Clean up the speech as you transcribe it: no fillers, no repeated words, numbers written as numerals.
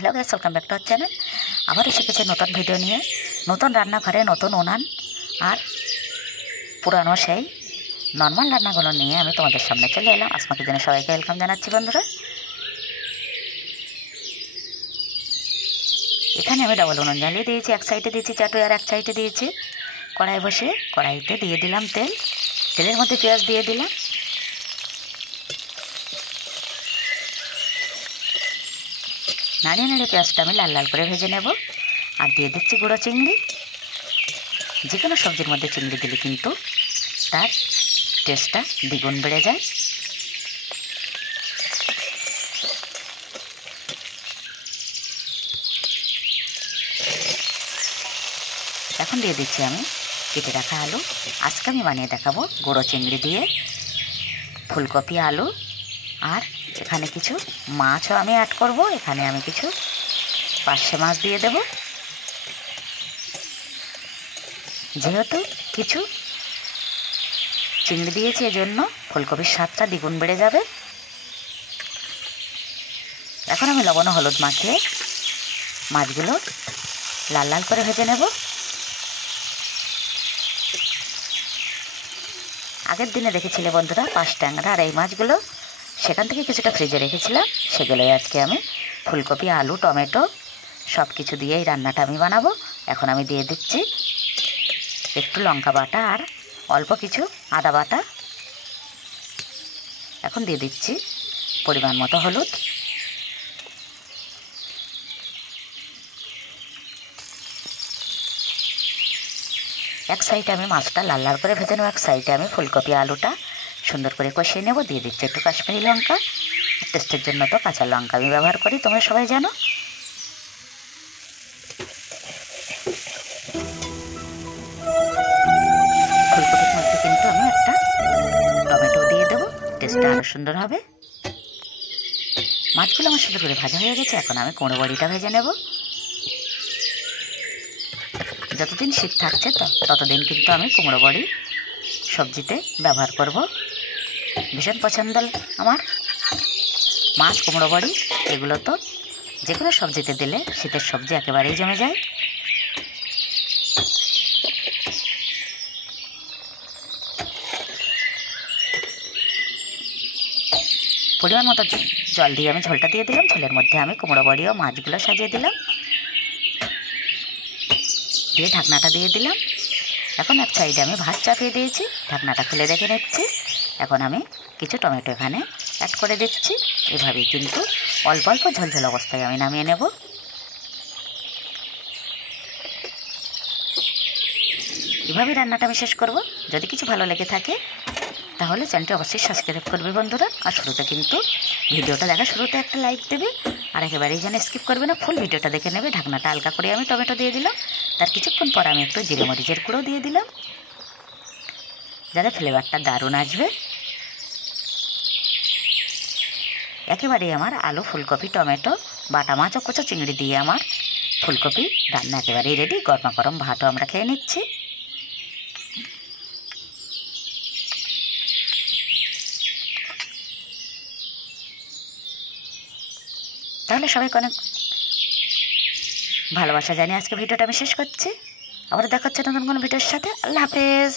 Hello guys, welcome back to our channel. আবার এসে গেছে নতুন ভিডিও নিয়ে, নতুন রান্নাঘরে নতুন উনান আর পুরানো সেই নর্মাল রান্নাগুলো নিয়ে আমি তোমাদের সামনে চলে এলাম। আসমা কিচেনে সবাইকে ওয়েলকাম জানাচ্ছি বন্ধুরা। এখানে আমি ডাবল উনুন জ্বালিয়ে দিয়েছি, এক সাইডে দিয়েছি চাটু আর এক সাইডে দিয়েছি কড়াই বসে। কড়াইতে দিয়ে দিলাম তেল, তেলের মধ্যে পেঁয়াজ দিয়ে দিলাম, নাড়িয়ে নাড়িয়ে পেঁয়াজটা আমি লাল লাল করে ভেজে নেব। আর দিয়ে দিচ্ছি গুঁড়ো চিংড়ি। যে কোনো সবজির মধ্যে চিংড়ি দিলে কিন্তু তার টেস্টটা দ্বিগুণ বেড়ে যায়। এখন দিয়ে দিচ্ছি আমি কেটে রাখা আলু। আজকে আমি বানিয়ে দেখাবো গুঁড়ো চিংড়ি দিয়ে ফুলকপি আলু। আর এখানে কিছু মাছও আমি অ্যাড করব। এখানে আমি কিছু পার্শে মাছ দিয়ে দেব, যেহেতু কিছু চিংড়ি দিয়েছি এজন্য ফুলকপির স্বাদটা দ্বিগুণ বেড়ে যাবে। এখন আমি লবণ ও হলুদ মাখিয়ে মাছগুলো লাল লাল করে ভেজে নেব। আগের দিনে দেখেছিলে বন্ধুরা পাঁচ ট্যাংরা, আর এই মাছগুলো সেখান থেকে কিছুটা ফ্রিজে রেখেছিলাম, সেগুলোই আজকে আমি ফুলকপি আলু টমেটো সব কিছু দিয়ে এই রান্নাটা আমি বানাবো। এখন আমি দিয়ে দিচ্ছি একটু লঙ্কা বাটা আর অল্প কিছু আদা বাটা। এখন দিয়ে দিচ্ছি পরিমাণ মতো হলুদ। এক সাইডে আমি মাছটা লাল লাল করে ভেজে নেব, এক সাইডে আমি ফুলকপি আলুটা সুন্দর করে কষিয়ে নেব। দিয়ে দিচ্ছি একটু কাশ্মীরি লঙ্কা, টেস্টের জন্য তো কাঁচা লঙ্কা আমি ব্যবহার করি, তোমরা সবাই জানো। ফুলকপির মধ্যে কিন্তু আমি একটা টমেটো দিয়ে দেবো, টেস্টটা আরও সুন্দর হবে। মাছগুলো আমার সুন্দর করে ভাজা হয়ে গেছে। এখন আমি কুমড়ো বড়িটা ভেজে নেব। যতদিন শীত থাকছে ততদিন কিন্তু আমি কুমড়ো বড়ি সবজিতে ব্যবহার করব। ভীষণ পছন্দ আমার মাছ কুমড়ো বড়ি, এগুলো তো যে কোনো সবজিতে দিলে শীতের সবজি একেবারেই জমে যায়। পরিমাণ মতো জল দিয়ে আমি ঝোলটা দিয়ে দিলাম। ঝোলের মধ্যে আমি কুমড়ো বড়ি ও মাছগুলো সাজিয়ে দিলাম, দিয়ে ঢাকনাটা দিয়ে দিলাম। এখন এক সাইডে আমি ভাত চাপিয়ে দিয়েছি, ঢাকনাটা খুলে দেখে নিচ্ছি। এখন আমি কিছু টমেটো এখানে অ্যাড করে দিচ্ছি। এভাবেই কিন্তু অল্প অল্প ঝোলঝোল অবস্থায় আমি নামিয়ে নেব। এভাবেই রান্নাটা আমি শেষ করব। যদি কিছু ভালো লেগে থাকে তাহলে চ্যানেলটি অবশ্যই সাবস্ক্রাইব করবে বন্ধুরা। আর শুরুতে কিন্তু ভিডিওটা দেখা শুরুতে একটা লাইক দেবে, আর একেবারেই যেন স্কিপ করবে না, ফুল ভিডিওটা দেখে নেবে। ঢাকনাটা হালকা করে আমি টমেটো দিয়ে দিলাম, তার কিছুক্ষণ পর আমি একটু জিরে মরিচের গুঁড়ো দিয়ে দিলাম, যাতে ফ্লেভারটা দারুণ আসবে। একেবারেই আমার আলু ফুলকপি টমেটো বাটা মাছ ও কচা চিংড়ি দিয়ে আমার ফুলকপি রান্না একেবারেই রেডি। গরমা গরম ভাতও আমরা খেয়ে নিচ্ছি। তাহলে সবাইকে অনেক ভালোবাসা জানিয়ে আজকে ভিডিওটা আমি শেষ করছি। আবার দেখা হচ্ছে নতুন কোনো ভিডিওর সাথে। আল্লাহ হাফেজ।